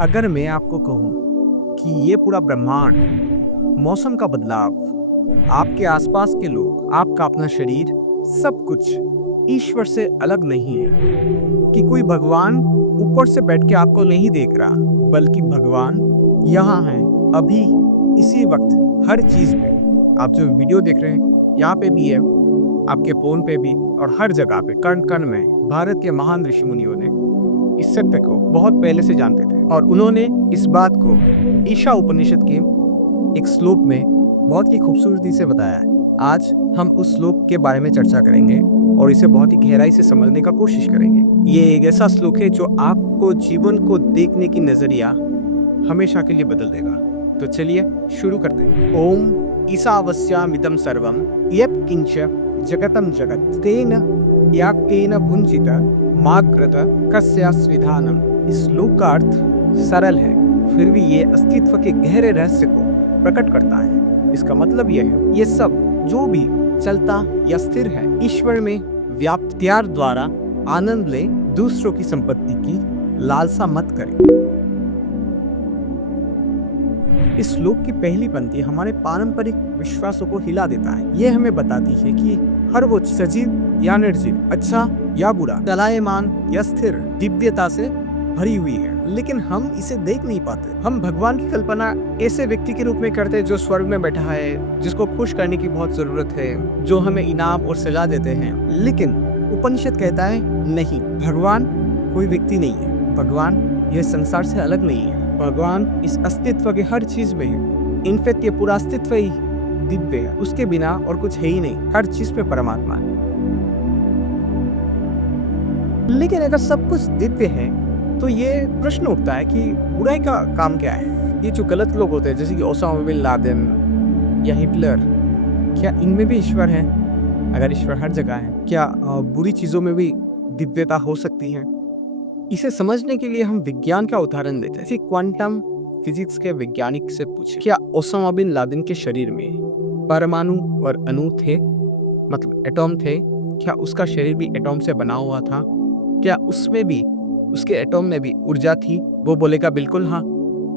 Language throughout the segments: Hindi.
अगर मैं आपको कहूँ कि ये पूरा ब्रह्मांड, मौसम का बदलाव, आपके आसपास के लोग, आपका अपना शरीर, सब कुछ ईश्वर से अलग नहीं है, कि कोई भगवान ऊपर से बैठ के आपको नहीं देख रहा, बल्कि भगवान यहाँ है, अभी, इसी वक्त, हर चीज में। आप जो वीडियो देख रहे हैं, यहाँ पे भी है, आपके फोन पे भी, और हर जगह पे, कण कण में। भारत के महान ऋषि मुनियों ने इस सत्य को बहुत पहले से जानते थे, और उन्होंने इस बात को ईशा उपनिषद के एक श्लोक में बहुत ही खूबसूरती से बताया है। आज हम उस श्लोक के बारे में चर्चा करेंगे और इसे बहुत ही गहराई से समझने का कोशिश करेंगे। ये एक ऐसा श्लोक है जो आपको जीवन को देखने की नजरिया हमेशा के लिए बदल देगा। तो चलिए शुरू करते हैं। ओम ईशावास्यामिदं सर्वं यत् किंच जगतं जगत् तेन याक्केन भुंजित माकृत कस्यास्विधानम। इस श्लोक का अर्थ सरल है, फिर भी ये अस्तित्व के गहरे रहस्य को प्रकट करता है। इसका मतलब यह है, ये सब जो भी चलता या स्थिर है, ईश्वर में व्याप्त प्यार द्वारा आनंद ले, दूसरों की संपत्ति की लालसा मत करें। इस श्लोक की पहली पंक्ति हमारे पारंपरिक विश्वासों को हिला देता है। यह हमें बताती है कि हर वो सजीव या निर्जीव, अच्छा या बुरा, चलायमान या स्थिर, दिव्यता से भरी हुई है, लेकिन हम इसे देख नहीं पाते। हम भगवान की कल्पना ऐसे व्यक्ति के रूप में करते हैं जो स्वर्ग में बैठा है, जिसको खुश करने की बहुत जरूरत है, जो हमें इनाम और सजा देते हैं। लेकिन उपनिषद कहता है नहीं, भगवान कोई व्यक्ति नहीं है, भगवान यह संसार से अलग नहीं है, भगवान इस अस्तित्व के हर चीज में है। इनफैक्ट ये पूरा अस्तित्व ही दिव्य है, उसके बिना और कुछ है ही नहीं, हर चीज पे परमात्मा है। लेकिन अगर सब कुछ दिव्य है तो ये प्रश्न उठता है कि बुराई का काम क्या है। ये जो गलत लोग होते हैं, जैसे कि ओसामा बिन लादेन या हिटलर, क्या इनमें भी ईश्वर है? अगर ईश्वर हर जगह है, क्या बुरी चीजों में भी दिव्यता हो सकती है? इसे समझने के लिए हम विज्ञान का उदाहरण लेते हैं। क्वांटम फिजिक्स के वैज्ञानिक से पूछे, क्या ओसामा बिन लादेन के शरीर में परमाणु और अणु थे, मतलब एटॉम थे? क्या उसका शरीर भी एटॉम से बना हुआ था? क्या उसमें भी, उसके एटॉम में भी ऊर्जा थी? वो बोलेगा बिल्कुल हाँ,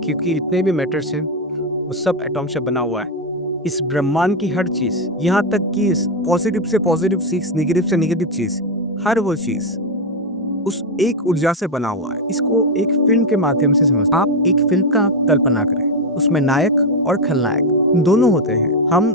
क्योंकि इतने भी मैटर्स हैं वो सब एटॉम से बना हुआ है। इस ब्रह्मांड की हर चीज, यहाँ तक कि पॉजिटिव से पॉजिटिव चीज, नेगेटिव से नेगेटिव चीज, हर वो चीज उस एक ऊर्जा से बना हुआ है। इसको एक फिल्म के माध्यम से समझ। आप एक फिल्म का कल्पना करें, उसमें नायक और खलनायक दोनों होते हैं। हम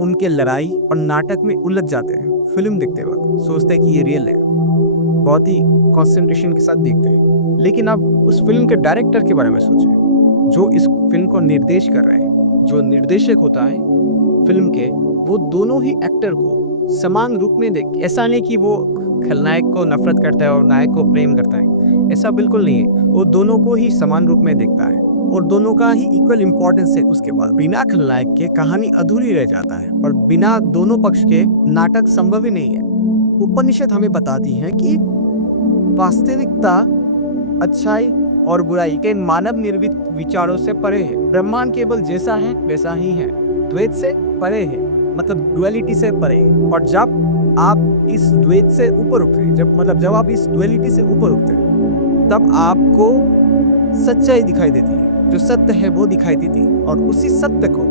उनके लड़ाई और नाटक में उलझ जाते हैं। फिल्म देखते वक्त सोचते हैं कि ये रियल है, बहुत ही कंसंट्रेशन के साथ देखते हैं। लेकिन अब उस फिल्म के डायरेक्टर के बारे में सोचें, जो इस फिल्म को निर्देश कर रहे हैं। जो निर्देशक होता है फिल्म के, वो दोनों ही एक्टर को समान रूप में देख। ऐसा नहीं कि वो खलनायक को नफरत करता है और नायक को प्रेम करता है, ऐसा बिल्कुल नहीं है। वो दोनों को ही समान रूप में देखता है और दोनों का ही इक्वल इम्पोर्टेंस है। उसके बाद बिना खलनायक के कहानी अधूरी रह जाता है, और बिना दोनों पक्ष के नाटक संभव ही नहीं है। उपनिषद हमें बताती है कि वास्तविकता अच्छाई और बुराई के मानव निर्मित विचारों से परे है। ब्रह्मांड केवल जैसा है वैसा ही है, द्वैत से परे है, मतलब डुअलिटी से परे है। और जब आप इस द्वैत से ऊपर उठते हैं, जब आप इस डुअलिटी से ऊपर उठते हैं, तब आपको सच्चाई दिखाई देती है। जो सत्य है वो दिखाई देती है, और उसी सत्य को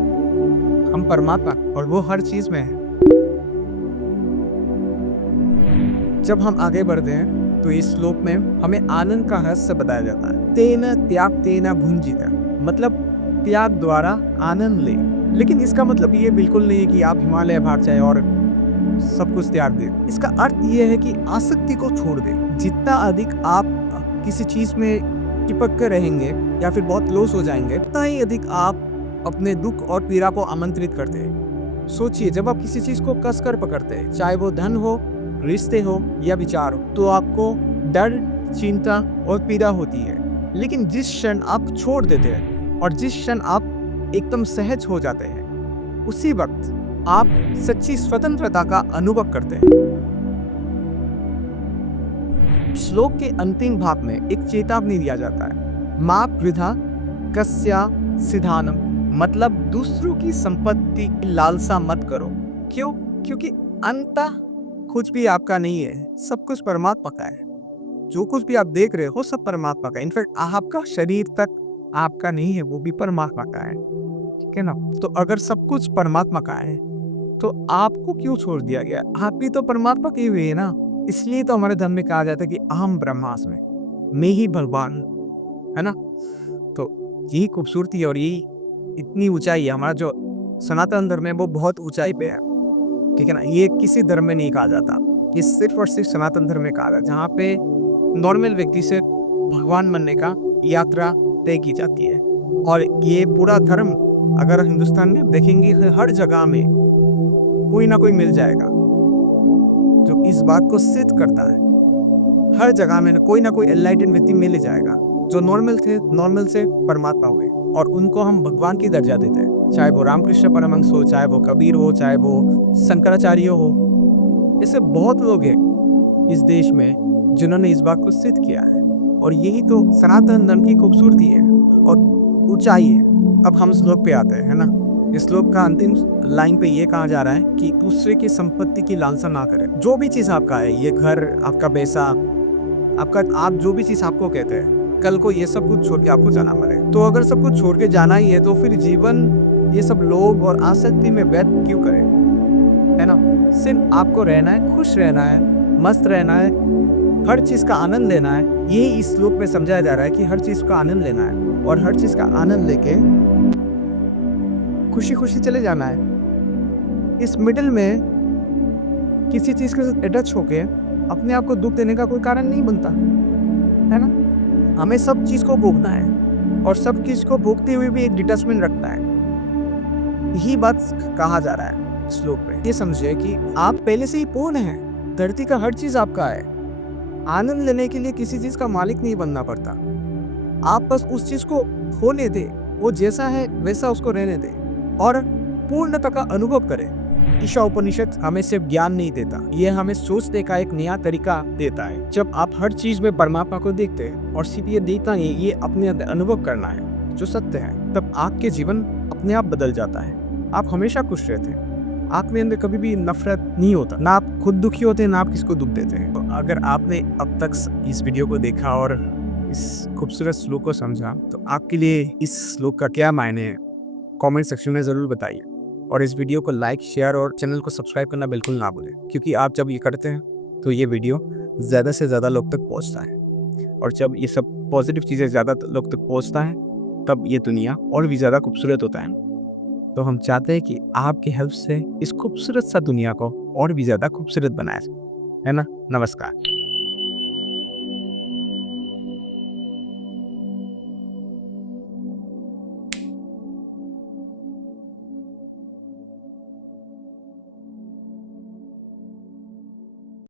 हम परमात्मा, और वो हर चीज में है। जब हम आगे बढ़ते हैं तो इस श्लोक में हमें आनंद का रहस्य बताया जाता है। तेन त्याग तेना भुंजिता, मतलब त्याग द्वारा आनंद ले। लेकिन इसका मतलब ये बिल्कुल नहीं है कि आप हिमालय भाग जाए और सब कुछ त्याग दें। इसका अर्थ ये है कि आसक्ति को छोड़ दें। जितना अधिक आप किसी चीज में चिपक कर रहेंगे या फिर बहुत क्लोज हो जाएंगे, उतना ही अधिक आप अपने दुख और पीड़ा को आमंत्रित करते हैं। सोचिए, जब आप किसी चीज को कस कर पकड़ते हैं, चाहे वो धन हो, रिश्ते हो या विचार हो, तो आपको डर, चिंता और पीड़ा होती है। लेकिन जिस क्षण आप छोड़ देते हैं और जिस क्षण आप एकदम सहज हो जाते हैं, उसी वक्त आप सच्ची स्वतंत्रता का अनुभव करते हैं। श्लोक के अंतिम भाग में एक चेतावनी दिया जाता है, मा वृथा कस्या सिधानम, मतलब दूसरों की संपत्ति की लालसा मत करो। क्यों? क्योंकि अंततः कुछ भी आपका नहीं है, सब कुछ परमात्मा का है। जो कुछ भी आप देख रहे हो सब परमात्मा का, इनफैक्ट आपका शरीर तक आपका नहीं है, वो भी परमात्मा का है, ठीक है ना। तो अगर सब कुछ परमात्मा का है तो आपको क्यों छोड़ दिया गया? आप भी तो परमात्मा के हुए है ना। इसलिए तो हमारे धर्म में कहा जाता है कि अहम ब्रह्मास्मि, मैं ही भगवान, है ना। तो यही खूबसूरती और यही इतनी ऊंचाई है, हमारा जो सनातन धर्म है वो बहुत ऊंचाई पे है, ठीक है ना। ये किसी धर्म में नहीं कहा जाता, ये सिर्फ और सिर्फ सनातन धर्म में कहा जाता है, जहाँ पे नॉर्मल व्यक्ति से भगवान बनने का यात्रा तय की जाती है। और ये पूरा धर्म अगर हिंदुस्तान में देखेंगे हर जगह में कोई ना कोई मिल जाएगा जो इस बात को सिद्ध करता है। हर जगह में कोई ना कोई एनलाइटेड व्यक्ति मिल ही जाएगा जो नॉर्मल थे, नॉर्मल से परमात्मा हुए, और उनको हम भगवान की दर्जा देते हैं, चाहे वो रामकृष्ण परमहंस हो, चाहे वो कबीर हो, चाहे वो शंकराचार्य हो। ऐसे बहुत लोग हैं इस देश में जिन्होंने इस बात को सिद्ध किया है, और यही तो सनातन धर्म की खूबसूरती है और ऊंचाई है। अब हम श्लोक पे आते हैं, है ना। इस श्लोक का अंतिम लाइन पे ये कहा जा रहा है कि दूसरे की संपत्ति की लालसा ना करें। जो भी चीज आपका है, ये घर, आपका पैसा, आपका, आप जो भी चीज आपको कहते हैं, कल को ये सब कुछ छोड़ के आपको जाना पड़े। तो अगर सब कुछ छोड़ के जाना ही है तो फिर जीवन ये सब लोभ और आसक्ति में व्यर्थ क्यों करें, है ना। सिर्फ आपको रहना है, खुश रहना है, मस्त रहना है, हर चीज का आनंद लेना है। यही इस श्लोक में समझाया जा रहा है कि हर चीज का आनंद लेना है और हर चीज का आनंद लेके खुशी खुशी चले जाना है। इस मिडिल में किसी चीज के साथ अटैच होके अपने आप को दुख देने का कोई कारण नहीं बनता, है ना। हमें सब चीज को भोगना है और सब चीज को भोगते हुए भी एक डिटैचमेंट रखना है। यही बात कहा जा रहा है श्लोक में। ये समझिए कि आप पहले से ही पूर्ण हैं, धरती का हर चीज आपका है। आनंद लेने के लिए किसी चीज का मालिक नहीं बनना पड़ता, आप बस उस चीज को होने दे, वो जैसा है वैसा उसको रहने दे और पूर्णता का अनुभव करें। ईशा उपनिषद हमें सिर्फ ज्ञान नहीं देता, ये हमें सोचने का एक नया तरीका देता है। जब आप हर चीज में परमात्मा को देखते हैं और सिर्फ ये देखता नहीं, ये अपने अंदर अनुभव करना है जो सत्य है, तब आपके जीवन अपने आप बदल जाता है। आप हमेशा खुश रहते हैं, आप में अंदर कभी भी नफरत नहीं होता, ना आप खुद दुखी होते हैं ना आप किसको दुख देते हैं। तो अगर आपने अब तक इस वीडियो को देखा और इस खूबसूरत श्लोक को समझा, तो आपके लिए इस श्लोक का क्या मायने है कमेंट सेक्शन में ज़रूर बताइए। और इस वीडियो को लाइक, शेयर और चैनल को सब्सक्राइब करना बिल्कुल ना भूलें, क्योंकि आप जब ये करते हैं तो ये वीडियो ज़्यादा से ज़्यादा लोग तक पहुंचता है, और जब ये सब पॉजिटिव चीज़ें ज़्यादा लोग तक पहुंचता है तब ये दुनिया और भी ज़्यादा खूबसूरत होता है। तो हम चाहते हैं कि आपकी हेल्प से इस खूबसूरत सा दुनिया को और भी ज़्यादा खूबसूरत बनाया जाए, है ना। नमस्कार।